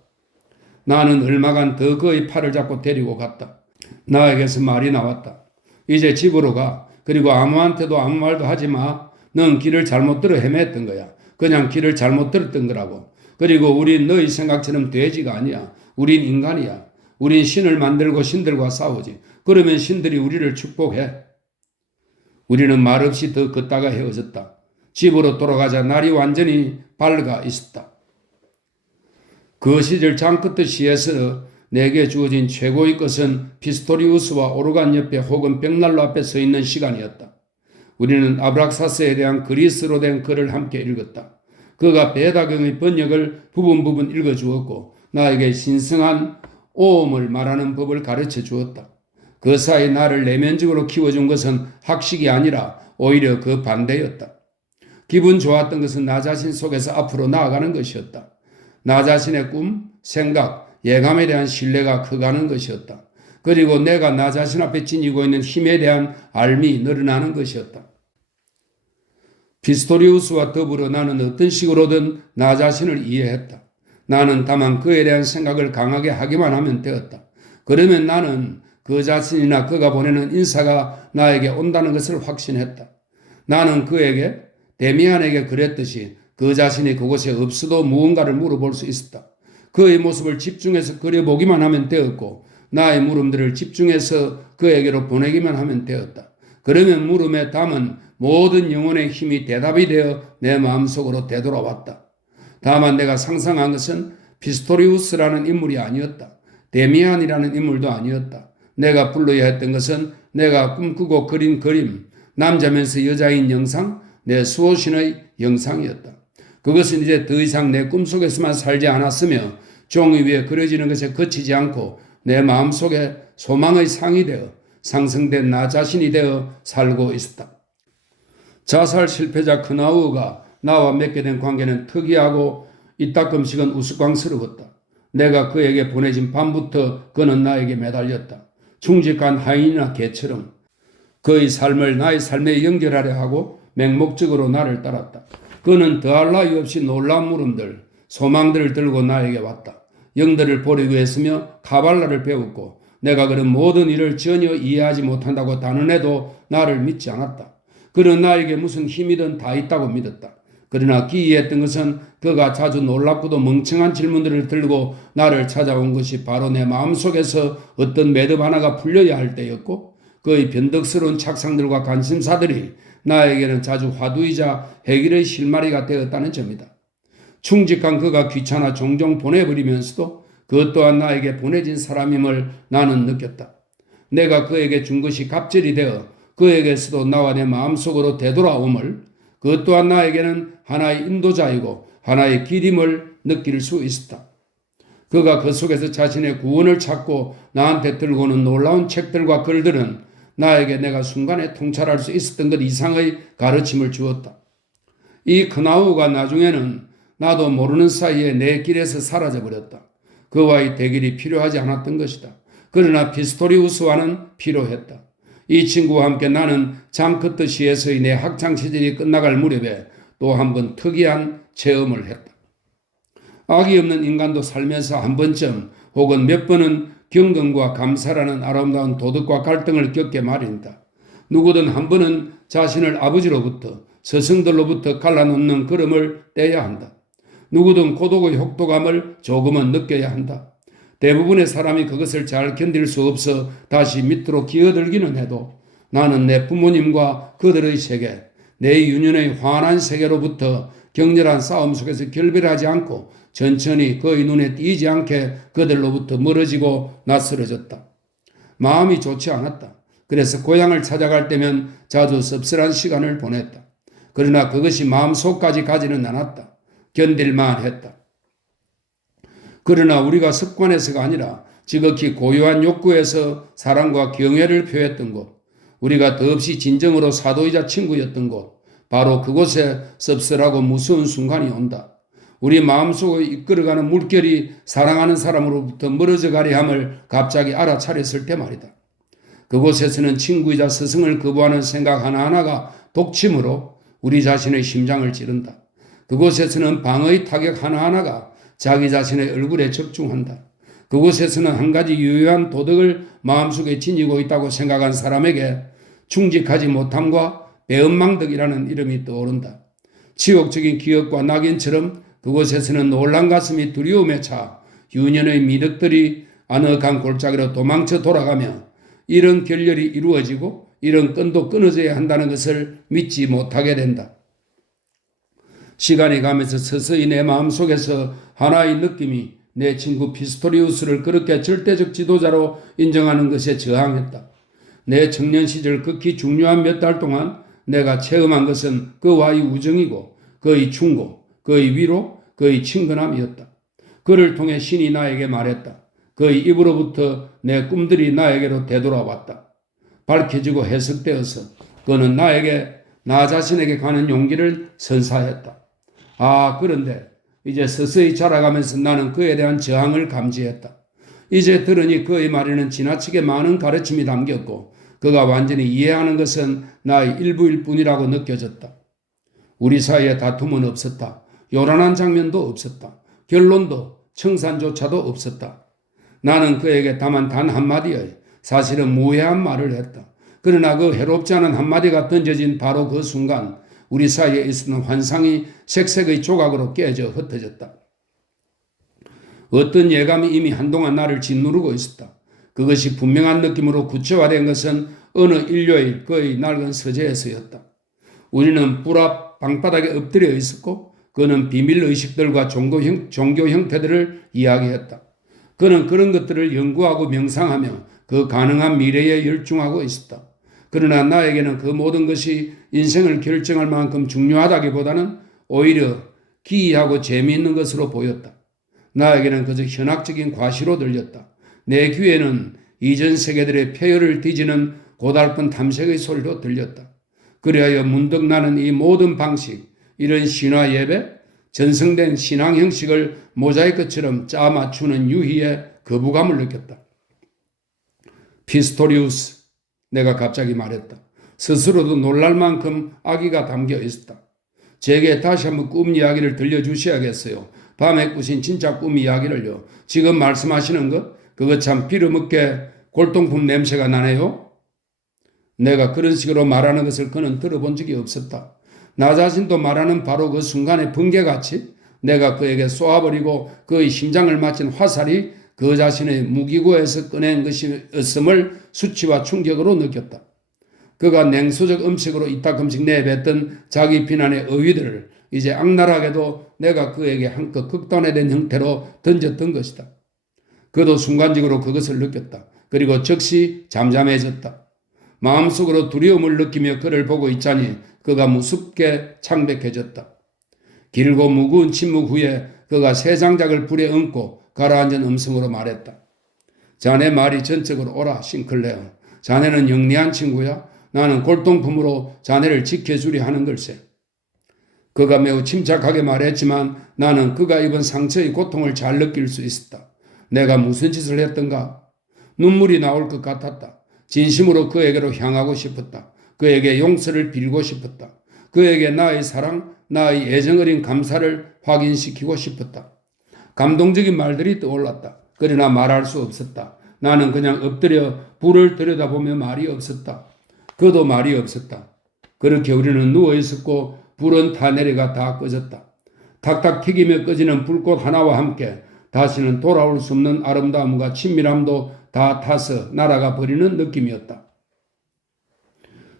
나는 얼마간 더 그의 팔을 잡고 데리고 갔다. 나에게서 말이 나왔다. 이제 집으로 가. 그리고 아무한테도 아무 말도 하지 마. 넌 길을 잘못 들어 헤맸던 거야. 그냥 길을 잘못 들었던 거라고. 그리고 우린 너희 생각처럼 돼지가 아니야. 우린 인간이야. 우린 신을 만들고 신들과 싸우지. 그러면 신들이 우리를 축복해. 우리는 말없이 더 걷다가 헤어졌다. 집으로 돌아가자 날이 완전히 밝아 있었다. 그 시절 장크트 시에서 내게 주어진 최고의 것은 피스토리우스와 오르간 옆에 혹은 벽난로 앞에 서 있는 시간이었다. 우리는 아브락사스에 대한 그리스로 된 글을 함께 읽었다. 그가 베다경의 번역을 부분 읽어주었고 나에게 신성한 오음을 말하는 법을 가르쳐 주었다. 그 사이 나를 내면적으로 키워준 것은 학식이 아니라 오히려 그 반대였다. 기분 좋았던 것은 나 자신 속에서 앞으로 나아가는 것이었다. 나 자신의 꿈, 생각, 예감에 대한 신뢰가 커가는 것이었다. 그리고 내가 나 자신 앞에 지니고 있는 힘에 대한 알미 늘어나는 것이었다. 피스토리우스와 더불어 나는 어떤 식으로든 나 자신을 이해했다. 나는 다만 그에 대한 생각을 강하게 하기만 하면 되었다. 그러면 나는 그 자신이나 그가 보내는 인사가 나에게 온다는 것을 확신했다. 나는 그에게 데미안에게 그랬듯이 그 자신이 그곳에 없어도 무언가를 물어볼 수 있었다. 그의 모습을 집중해서 그려보기만 하면 되었고 나의 물음들을 집중해서 그에게로 보내기만 하면 되었다. 그러면 물음에 담은 모든 영혼의 힘이 대답이 되어 내 마음속으로 되돌아왔다. 다만 내가 상상한 것은 피스토리우스라는 인물이 아니었다. 데미안이라는 인물도 아니었다. 내가 불러야 했던 것은 내가 꿈꾸고 그린 그림, 남자면서 여자인 영상, 내 수호신의 영상이었다. 그것은 이제 더 이상 내 꿈속에서만 살지 않았으며 종이 위에 그려지는 것에 그치지 않고 내 마음속에 소망의 상이 되어 상승된 나 자신이 되어 살고 있었다. 자살 실패자 크나우어가 나와 맺게 된 관계는 특이하고 이따금씩은 우스꽝스러웠다. 내가 그에게 보내진 밤부터 그는 나에게 매달렸다. 충직한 하인이나 개처럼 그의 삶을 나의 삶에 연결하려 하고 맹목적으로 나를 따랐다. 그는 더할 나위 없이 놀라운 물음들, 소망들을 들고 나에게 왔다. 영들을 버리고 했으며 카발라를 배웠고 내가 그런 모든 일을 전혀 이해하지 못한다고 단언해도 나를 믿지 않았다. 그는 나에게 무슨 힘이든 다 있다고 믿었다. 그러나 기이했던 것은 그가 자주 놀랍고도 멍청한 질문들을 들고 나를 찾아온 것이 바로 내 마음속에서 어떤 매듭 하나가 풀려야 할 때였고 그의 변덕스러운 착상들과 관심사들이 나에게는 자주 화두이자 해결의 실마리가 되었다는 점이다. 충직한 그가 귀찮아 종종 보내버리면서도 그것 또한 나에게 보내진 사람임을 나는 느꼈다. 내가 그에게 준 것이 갑절이 되어 그에게서도 나와 내 마음속으로 되돌아옴을 그것 또한 나에게는 하나의 인도자이고 하나의 길임을 느낄 수 있었다. 그가 그 속에서 자신의 구원을 찾고 나한테 들고오는 놀라운 책들과 글들은 나에게 내가 순간에 통찰할 수 있었던 것 이상의 가르침을 주었다. 이 크나우가 나중에는 나도 모르는 사이에 내 길에서 사라져버렸다. 그와의 대결이 필요하지 않았던 것이다. 그러나 피스토리우스와는 필요했다. 이 친구와 함께 나는 장크트 시에서의 내 학창시절이 끝나갈 무렵에 또 한 번 특이한 체험을 했다. 악이 없는 인간도 살면서 한 번쯤 혹은 몇 번은 경건과 감사라는 아름다운 도덕과 갈등을 겪게 마련이다. 누구든 한 번은 자신을 아버지로부터 스승들로부터 갈라놓는 걸음을 떼야 한다. 누구든 고독의 혹독함을 조금은 느껴야 한다. 대부분의 사람이 그것을 잘 견딜 수 없어 다시 밑으로 기어들기는 해도 나는 내 부모님과 그들의 세계, 내 유년의 환한 세계로부터 격렬한 싸움 속에서 결별하지 않고 천천히 그의 눈에 띄지 않게 그들로부터 멀어지고 낯설어졌다. 마음이 좋지 않았다. 그래서 고향을 찾아갈 때면 자주 씁쓸한 시간을 보냈다. 그러나 그것이 마음속까지 가지는 않았다. 견딜만 했다. 그러나 우리가 습관에서가 아니라 지극히 고유한 욕구에서 사랑과 경애를 표했던 곳, 우리가 더없이 진정으로 사도이자 친구였던 곳, 바로 그곳에 씁쓸하고 무서운 순간이 온다. 우리 마음속을 이끌어가는 물결이 사랑하는 사람으로부터 멀어져 가려 함을 갑자기 알아차렸을 때 말이다. 그곳에서는 친구이자 스승을 거부하는 생각 하나하나가 독침으로 우리 자신의 심장을 찌른다. 그곳에서는 방어의 타격 하나하나가 자기 자신의 얼굴에 적중한다. 그곳에서는 한 가지 유효한 도덕을 마음속에 지니고 있다고 생각한 사람에게 충직하지 못함과 배은망덕이라는 이름이 떠오른다. 치욕적인 기억과 낙인처럼 그곳에서는 놀란 가슴이 두려움에 차 유년의 미덕들이 아늑한 골짜기로 도망쳐 돌아가며 이런 결렬이 이루어지고 이런 끈도 끊어져야 한다는 것을 믿지 못하게 된다. 시간이 가면서 서서히 내 마음속에서 하나의 느낌이 내 친구 피스토리우스를 그렇게 절대적 지도자로 인정하는 것에 저항했다. 내 청년 시절 극히 중요한 몇 달 동안 내가 체험한 것은 그와의 우정이고 그의 충고, 그의 위로, 그의 친근함이었다. 그를 통해 신이 나에게 말했다. 그의 입으로부터 내 꿈들이 나에게로 되돌아왔다. 밝혀지고 해석되어서 그는 나에게 나 자신에게 가는 용기를 선사했다. 그런데 이제 서서히 자라가면서 나는 그에 대한 저항을 감지했다. 이제 들으니 그의 말에는 지나치게 많은 가르침이 담겼고 그가 완전히 이해하는 것은 나의 일부일 뿐이라고 느껴졌다. 우리 사이에 다툼은 없었다. 요란한 장면도 없었다. 결론도 청산조차도 없었다. 나는 그에게 다만 단 한마디의 사실은 무해한 말을 했다. 그러나 그 해롭지 않은 한마디가 던져진 바로 그 순간 우리 사이에 있었던 환상이 색색의 조각으로 깨져 흩어졌다. 어떤 예감이 이미 한동안 나를 짓누르고 있었다. 그것이 분명한 느낌으로 구체화된 것은 어느 일요일 그의 낡은 서재에서였다. 우리는 불 앞 방바닥에 엎드려 있었고 그는 비밀의식들과 종교 형태들을 이야기했다. 그는 그런 것들을 연구하고 명상하며 그 가능한 미래에 열중하고 있었다. 그러나 나에게는 그 모든 것이 인생을 결정할 만큼 중요하다기보다는 오히려 기이하고 재미있는 것으로 보였다. 나에게는 그저 현학적인 과시로 들렸다. 내 귀에는 이전 세계들의 폐허를 뒤지는 고달픈 탐색의 소리로 들렸다. 그리하여 문득 나는 이 모든 방식, 이런 신화 예배, 전승된 신앙 형식을 모자이크처럼 짜 맞추는 유희의 거부감을 느꼈다. 피스토리우스, 내가 갑자기 말했다. 스스로도 놀랄 만큼 악의가 담겨 있었다. 제게 다시 한번 꿈 이야기를 들려주셔야겠어요. 밤에 꾸신 진짜 꿈 이야기를요. 지금 말씀하시는 것, 그거 참 비름없게 골동품 냄새가 나네요. 내가 그런 식으로 말하는 것을 그는 들어본 적이 없었다. 나 자신도 말하는 바로 그 순간의 번개같이 내가 그에게 쏘아버리고 그의 심장을 맞힌 화살이 그 자신의 무기고에서 꺼낸 것이었음을 수치와 충격으로 느꼈다. 그가 냉소적 음식으로 이따금씩 내뱉던 자기 비난의 어휘들을 이제 악랄하게도 내가 그에게 한껏 극단화된 형태로 던졌던 것이다. 그도 순간적으로 그것을 느꼈다. 그리고 즉시 잠잠해졌다. 마음속으로 두려움을 느끼며 그를 보고 있자니 그가 무섭게 창백해졌다. 길고 무거운 침묵 후에 그가 새 장작을 불에 얹고 가라앉은 음성으로 말했다. 자네 말이 전적으로 옳아, 싱클레어. 자네는 영리한 친구야. 나는 골동품으로 자네를 지켜주려 하는 걸세. 그가 매우 침착하게 말했지만 나는 그가 입은 상처의 고통을 잘 느낄 수 있었다. 내가 무슨 짓을 했던가? 눈물이 나올 것 같았다. 진심으로 그에게로 향하고 싶었다. 그에게 용서를 빌고 싶었다. 그에게 나의 사랑, 나의 애정 어린 감사를 확인시키고 싶었다. 감동적인 말들이 떠올랐다. 그러나 말할 수 없었다. 나는 그냥 엎드려 불을 들여다보며 말이 없었다. 그도 말이 없었다. 그렇게 우리는 누워 있었고 불은 다 내려가 다 꺼졌다. 탁탁 튀기며 꺼지는 불꽃 하나와 함께 다시는 돌아올 수 없는 아름다움과 친밀함도 다 타서 날아가 버리는 느낌이었다.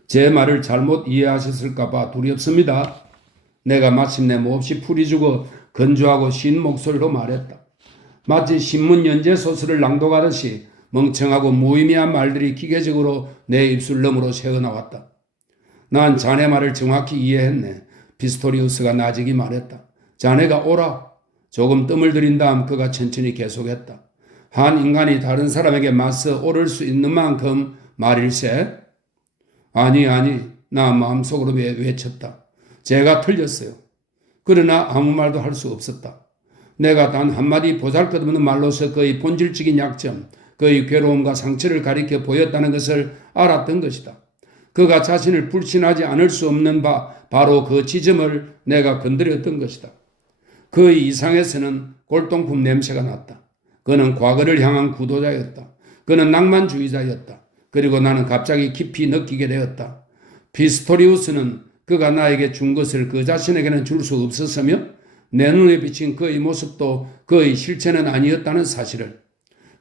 제 말을 잘못 이해하셨을까봐 두렵습니다. 내가 마침내 몹시 풀이 죽어 건조하고 쉰 목소리로 말했다. 마치 신문 연재 소설을 낭독하듯이 멍청하고 무의미한 말들이 기계적으로 내 입술 너머로 새어나왔다. 난 자네 말을 정확히 이해했네. 피스토리우스가 나직이 말했다. 자네가 오라. 조금 뜸을 들인 다음 그가 천천히 계속했다. 한 인간이 다른 사람에게 맞서 오를 수 있는 만큼 말일세? 아니, 나 마음속으로 외쳤다. 제가 틀렸어요. 그러나 아무 말도 할 수 없었다. 내가 단 한마디 보잘것없는 말로서 그의 본질적인 약점, 그의 괴로움과 상처를 가리켜 보였다는 것을 알았던 것이다. 그가 자신을 불신하지 않을 수 없는 바로 그 지점을 내가 건드렸던 것이다. 그의 이상에서는 골동품 냄새가 났다. 그는 과거를 향한 구도자였다. 그는 낭만주의자였다. 그리고 나는 갑자기 깊이 느끼게 되었다. 피스토리우스는 그가 나에게 준 것을 그 자신에게는 줄 수 없었으며 내 눈에 비친 그의 모습도 그의 실체는 아니었다는 사실을.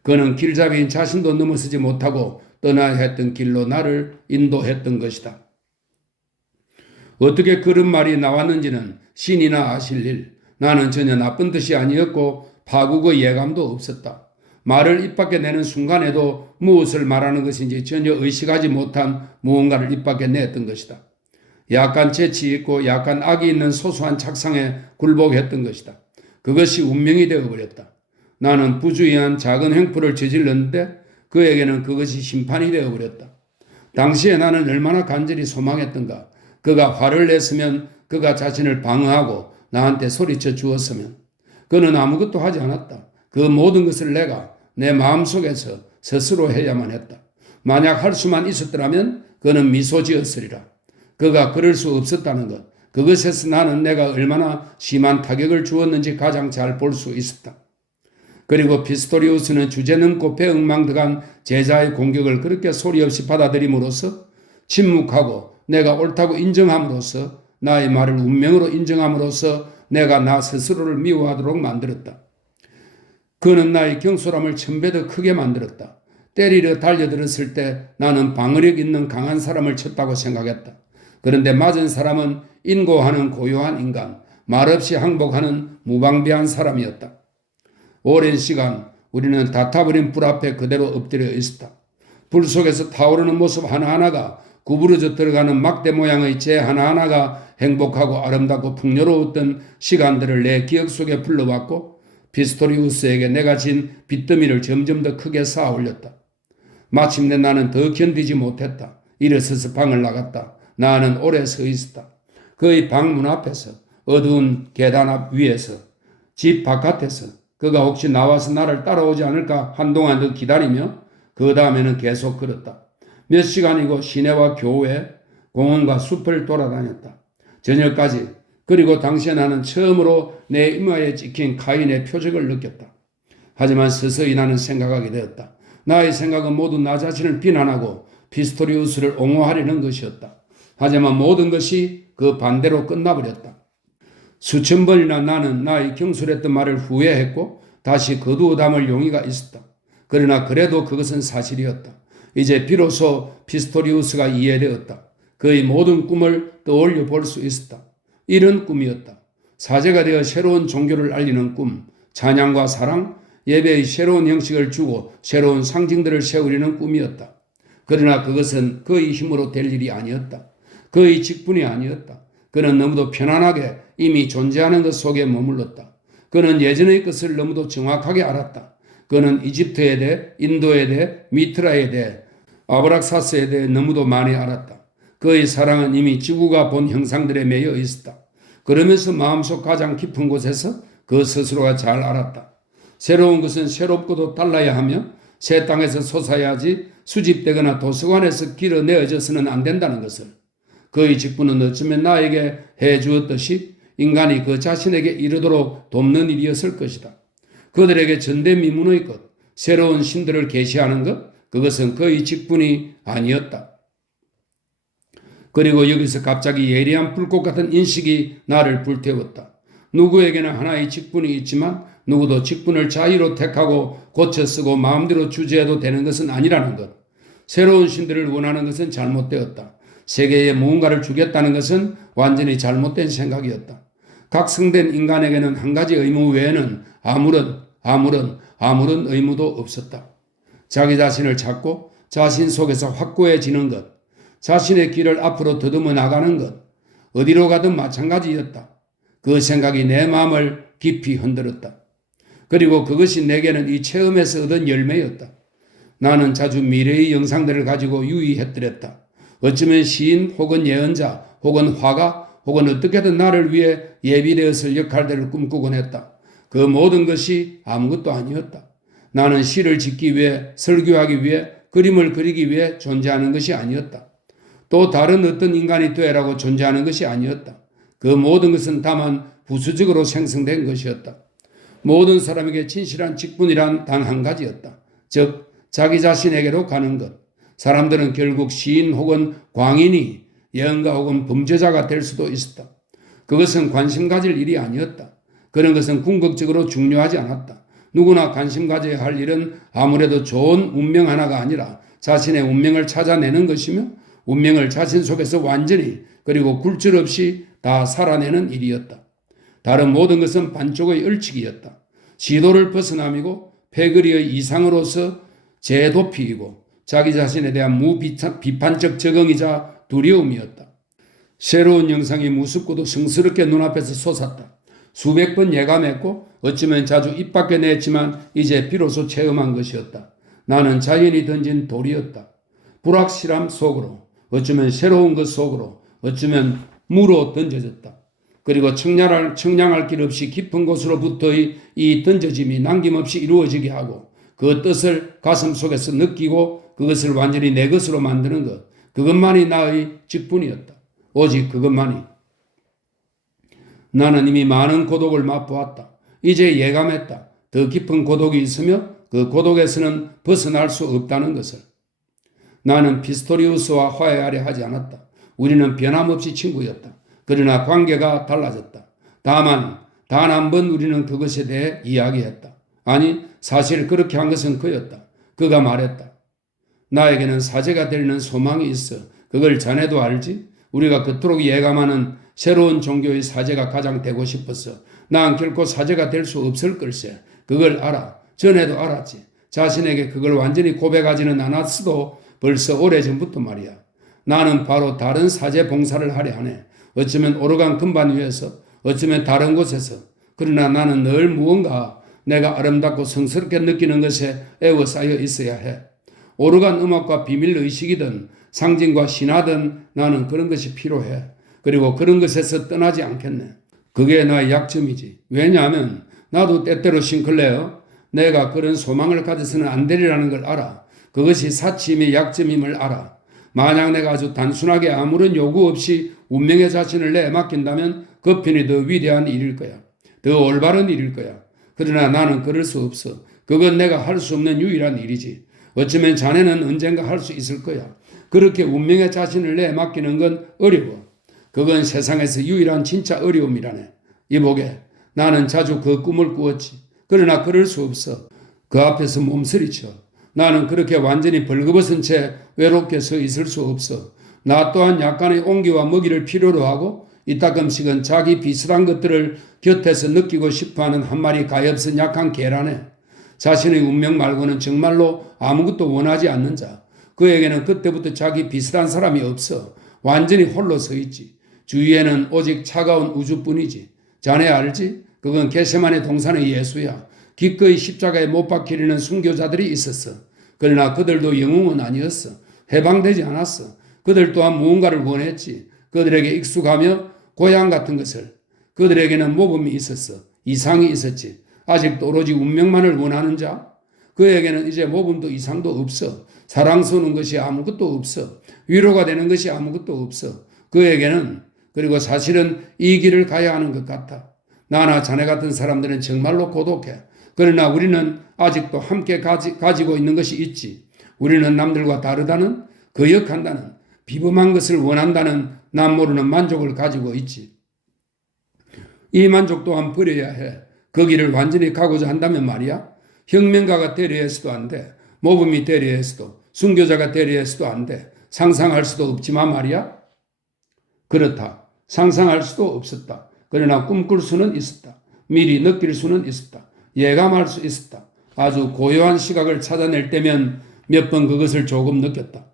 그는 길잡이인 자신도 넘어서지 못하고 떠나야 했던 길로 나를 인도했던 것이다. 어떻게 그런 말이 나왔는지는 신이나 아실 일. 나는 전혀 나쁜 뜻이 아니었고 파국의 예감도 없었다. 말을 입 밖에 내는 순간에도 무엇을 말하는 것인지 전혀 의식하지 못한 무언가를 입 밖에 냈던 것이다. 약간 재치 있고 약간 악이 있는 소소한 착상에 굴복했던 것이다. 그것이 운명이 되어버렸다. 나는 부주의한 작은 횡포를 저질렀는데 그에게는 그것이 심판이 되어버렸다. 당시에 나는 얼마나 간절히 소망했던가. 그가 화를 냈으면 그가 자신을 방어하고 나한테 소리쳐 주었으면. 그는 아무것도 하지 않았다. 그 모든 것을 내가 내 마음속에서 스스로 해야만 했다. 만약 할 수만 있었더라면 그는 미소 지었으리라. 그가 그럴 수 없었다는 것. 그것에서 나는 내가 얼마나 심한 타격을 주었는지 가장 잘 볼 수 있었다. 그리고 피스토리우스는 주제넘고 배엉망덕한 제자의 공격을 그렇게 소리 없이 받아들임으로써 침묵하고 내가 옳다고 인정함으로써 나의 말을 운명으로 인정함으로써 내가 나 스스로를 미워하도록 만들었다. 그는 나의 경솔함을 1000배 더 크게 만들었다. 때리러 달려들었을 때 나는 방어력 있는 강한 사람을 쳤다고 생각했다. 그런데 맞은 사람은 인고하는 고요한 인간, 말없이 항복하는 무방비한 사람이었다. 오랜 시간 우리는 다 타버린 불 앞에 그대로 엎드려 있었다. 불 속에서 타오르는 모습 하나하나가 구부러져 들어가는 막대 모양의 재 하나하나가 행복하고 아름답고 풍요로웠던 시간들을 내 기억 속에 불러왔고 피스토리우스에게 내가 진 빚더미를 점점 더 크게 쌓아 올렸다. 마침내 나는 더 견디지 못했다. 일어서서 방을 나갔다. 나는 오래 서 있었다. 그의 방문 앞에서, 어두운 계단 앞 위에서, 집 바깥에서 그가 혹시 나와서 나를 따라오지 않을까 한동안 더 기다리며 그 다음에는 계속 걸었다. 몇 시간이고 시내와 교회, 공원과 숲을 돌아다녔다. 저녁까지. 그리고 당시에 나는 처음으로 내 이마에 찍힌 카인의 표적을 느꼈다. 하지만 서서히 나는 생각하게 되었다. 나의 생각은 모두 나 자신을 비난하고 피스토리우스를 옹호하려는 것이었다. 하지만 모든 것이 그 반대로 끝나버렸다. 수천 번이나 나는 나의 경솔했던 말을 후회했고 다시 거두어 담을 용의가 있었다. 그러나 그래도 그것은 사실이었다. 이제 비로소 피스토리우스가 이해되었다. 그의 모든 꿈을 떠올려 볼 수 있었다. 이런 꿈이었다. 사제가 되어 새로운 종교를 알리는 꿈, 찬양과 사랑, 예배의 새로운 형식을 주고 새로운 상징들을 세우려는 꿈이었다. 그러나 그것은 그의 힘으로 될 일이 아니었다. 그의 직분이 아니었다. 그는 너무도 편안하게 이미 존재하는 것 속에 머물렀다. 그는 예전의 것을 너무도 정확하게 알았다. 그는 이집트에 대해, 인도에 대해, 미트라에 대해, 아브락사스에 대해 너무도 많이 알았다. 그의 사랑은 이미 지구가 본 형상들에 매여 있었다. 그러면서 마음속 가장 깊은 곳에서 그 스스로가 잘 알았다. 새로운 것은 새롭고도 달라야 하며 새 땅에서 솟아야지 수집되거나 도서관에서 길어내어져서는 안 된다는 것을. 그의 직분은 어쩌면 나에게 해주었듯이 인간이 그 자신에게 이르도록 돕는 일이었을 것이다. 그들에게 전대미문의 것, 새로운 신들을 계시하는 것, 그것은 그의 직분이 아니었다. 그리고 여기서 갑자기 예리한 불꽃 같은 인식이 나를 불태웠다. 누구에게나 하나의 직분이 있지만 누구도 직분을 자의로 택하고 고쳐 쓰고 마음대로 주재해도 되는 것은 아니라는 것. 새로운 신들을 원하는 것은 잘못되었다. 세계에 무언가를 주겠다는 것은 완전히 잘못된 생각이었다. 각성된 인간에게는 한 가지 의무 외에는 아무런 의무도 없었다. 자기 자신을 찾고 자신 속에서 확고해지는 것, 자신의 길을 앞으로 더듬어 나가는 것, 어디로 가든 마찬가지였다. 그 생각이 내 마음을 깊이 흔들었다. 그리고 그것이 내게는 이 체험에서 얻은 열매였다. 나는 자주 미래의 영상들을 가지고 유의했더랬다. 어쩌면 시인 혹은 예언자 혹은 화가 혹은 어떻게든 나를 위해 예비되었을 역할들을 꿈꾸곤 했다. 그 모든 것이 아무것도 아니었다. 나는 시를 짓기 위해, 설교하기 위해, 그림을 그리기 위해 존재하는 것이 아니었다. 또 다른 어떤 인간이 되라고 존재하는 것이 아니었다. 그 모든 것은 다만 부수적으로 생성된 것이었다. 모든 사람에게 진실한 직분이란 단 한 가지였다. 즉 자기 자신에게로 가는 것. 사람들은 결국 시인 혹은 광인이 예언가 혹은 범죄자가 될 수도 있었다. 그것은 관심 가질 일이 아니었다. 그런 것은 궁극적으로 중요하지 않았다. 누구나 관심 가져야 할 일은 아무래도 좋은 운명 하나가 아니라 자신의 운명을 찾아내는 것이며 운명을 자신 속에서 완전히 그리고 굴절 없이 다 살아내는 일이었다. 다른 모든 것은 반쪽의 얼치기였다. 시도를 벗어남이고 패거리의 이상으로서 재도피이고 자기 자신에 대한 무비판적 적응이자 두려움이었다. 새로운 영상이 무섭고도 성스럽게 눈앞에서 솟았다. 수백 번 예감했고 어쩌면 자주 입 밖에 냈지만 이제 비로소 체험한 것이었다. 나는 자연이 던진 돌이었다. 불확실함 속으로, 어쩌면 새로운 것 속으로, 어쩌면 무로 던져졌다. 그리고 청량할 길 없이 깊은 곳으로부터의 이 던져짐이 남김없이 이루어지게 하고 그 뜻을 가슴 속에서 느끼고 그것을 완전히 내 것으로 만드는 것, 그것만이 나의 직분이었다. 오직 그것만이. 나는 이미 많은 고독을 맛보았다. 이제 예감했다. 더 깊은 고독이 있으며 그 고독에서는 벗어날 수 없다는 것을. 나는 피스토리우스와 화해하려 하지 않았다. 우리는 변함없이 친구였다. 그러나 관계가 달라졌다. 다만 단 한 번 우리는 그것에 대해 이야기했다. 아니, 사실 그렇게 한 것은 그였다. 그가 말했다. 나에게는 사제가 되려는 소망이 있어. 그걸 자네도 알지? 우리가 그토록 예감하는 새로운 종교의 사제가 가장 되고 싶었어. 난 결코 사제가 될 수 없을 걸세. 그걸 알아. 전에도 알았지. 자신에게 그걸 완전히 고백하지는 않았어도 벌써 오래전부터 말이야. 나는 바로 다른 사제 봉사를 하려 하네. 어쩌면 오르간 금반 위에서, 어쩌면 다른 곳에서. 그러나 나는 늘 무언가 내가 아름답고 성스럽게 느끼는 것에 애워싸여 있어야 해. 오르간 음악과 비밀의식이든 상징과 신화든 나는 그런 것이 필요해. 그리고 그런 것에서 떠나지 않겠네. 그게 나의 약점이지. 왜냐하면 나도 때때로 싱클레어 내가 그런 소망을 가져서는 안 되리라는 걸 알아. 그것이 사치임의 약점임을 알아. 만약 내가 아주 단순하게 아무런 요구 없이 운명의 자신을 내에 맡긴다면 그 편이 더 위대한 일일 거야. 더 올바른 일일 거야. 그러나 나는 그럴 수 없어. 그건 내가 할 수 없는 유일한 일이지. 어쩌면 자네는 언젠가 할 수 있을 거야. 그렇게 운명의 자신을 내에 맡기는 건 어려워. 그건 세상에서 유일한 진짜 어려움이라네. 이보게, 나는 자주 그 꿈을 꾸었지. 그러나 그럴 수 없어. 그 앞에서 몸서리쳐. 나는 그렇게 완전히 벌거벗은 채 외롭게 서 있을 수 없어. 나 또한 약간의 온기와 먹이를 필요로 하고 이따금씩은 자기 비슷한 것들을 곁에서 느끼고 싶어하는 한 마리 가엾은 약한 개라네. 자신의 운명 말고는 정말로 아무것도 원하지 않는 자. 그에게는 그때부터 자기 비슷한 사람이 없어. 완전히 홀로 서 있지. 주위에는 오직 차가운 우주뿐이지. 자네 알지? 그건 겟세마네 동산의 예수야. 기꺼이 십자가에 못 박히려는 순교자들이 있었어. 그러나 그들도 영웅은 아니었어. 해방되지 않았어. 그들 또한 무언가를 원했지. 그들에게 익숙하며 고향 같은 것을. 그들에게는 모범이 있었어. 이상이 있었지. 아직도 오로지 운명만을 원하는 자. 그에게는 이제 모범도 이상도 없어. 사랑스러운 것이 아무것도 없어. 위로가 되는 것이 아무것도 없어. 그에게는 그리고 사실은 이 길을 가야 하는 것 같아. 나나 자네 같은 사람들은 정말로 고독해. 그러나 우리는 아직도 함께 가지고 있는 것이 있지. 우리는 남들과 다르다는, 거역한다는, 비범한 것을 원한다는 남 모르는 만족을 가지고 있지. 이 만족 또한 버려야 해. 그 길을 완전히 가고자 한다면 말이야. 혁명가가 되려 해서도 안 돼. 모범이 되려 해서도, 순교자가 되려 해서도 안 돼. 상상할 수도 없지만 말이야. 그렇다. 상상할 수도 없었다. 그러나 꿈꿀 수는 있었다. 미리 느낄 수는 있었다. 예감할 수 있었다. 아주 고요한 시각을 찾아낼 때면 몇 번 그것을 조금 느꼈다.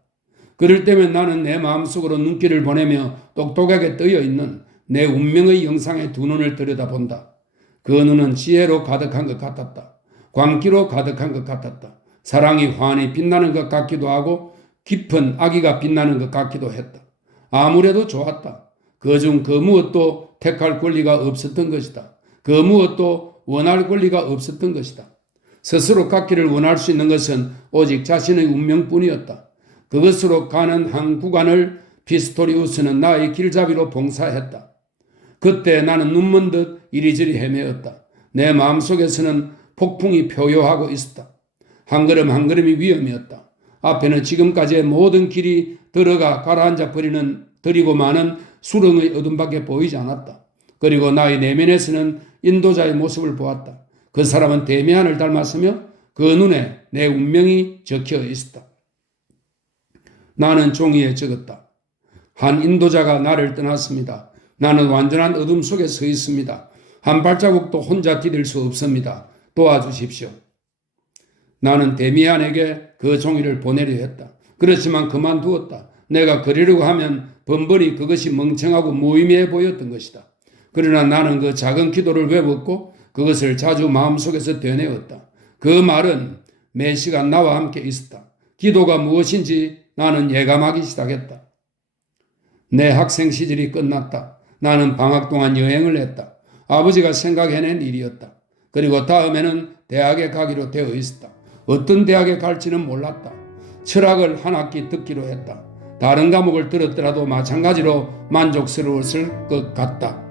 그럴 때면 나는 내 마음속으로 눈길을 보내며 똑똑하게 떠여있는 내 운명의 영상에 두 눈을 들여다본다. 그 눈은 지혜로 가득한 것 같았다. 광기로 가득한 것 같았다. 사랑이 환히 빛나는 것 같기도 하고 깊은 악의가 빛나는 것 같기도 했다. 아무래도 좋았다. 그중 그 무엇도 택할 권리가 없었던 것이다. 그 무엇도 원할 권리가 없었던 것이다. 스스로 갖기를 원할 수 있는 것은 오직 자신의 운명뿐이었다. 그것으로 가는 한 구간을 피스토리우스는 나의 길잡이로 봉사했다. 그때 나는 눈먼 듯 이리저리 헤매었다. 내 마음속에서는 폭풍이 표효하고 있었다. 한 걸음 한 걸음이 위험이었다. 앞에는 지금까지의 모든 길이 들어가 가라앉아 버리는 들이고 마는 수렁의 어둠밖에 보이지 않았다. 그리고 나의 내면에서는 인도자의 모습을 보았다. 그 사람은 데미안을 닮았으며 그 눈에 내 운명이 적혀 있었다. 나는 종이에 적었다. 한 인도자가 나를 떠났습니다. 나는 완전한 어둠 속에 서 있습니다. 한 발자국도 혼자 디딜 수 없습니다. 도와주십시오. 나는 데미안에게 그 종이를 보내려 했다. 그렇지만 그만두었다. 내가 그리려고 하면 번번이 그것이 멍청하고 무의미해 보였던 것이다. 그러나 나는 그 작은 기도를 외웠고 그것을 자주 마음속에서 되뇌었다. 그 말은 매 시간 나와 함께 있었다. 기도가 무엇인지 나는 예감하기 시작했다. 내 학생 시절이 끝났다. 나는 방학 동안 여행을 했다. 아버지가 생각해낸 일이었다. 그리고 다음에는 대학에 가기로 되어 있었다. 어떤 대학에 갈지는 몰랐다. 철학을 한 학기 듣기로 했다. 다른 과목을 들었더라도 마찬가지로 만족스러웠을 것 같다.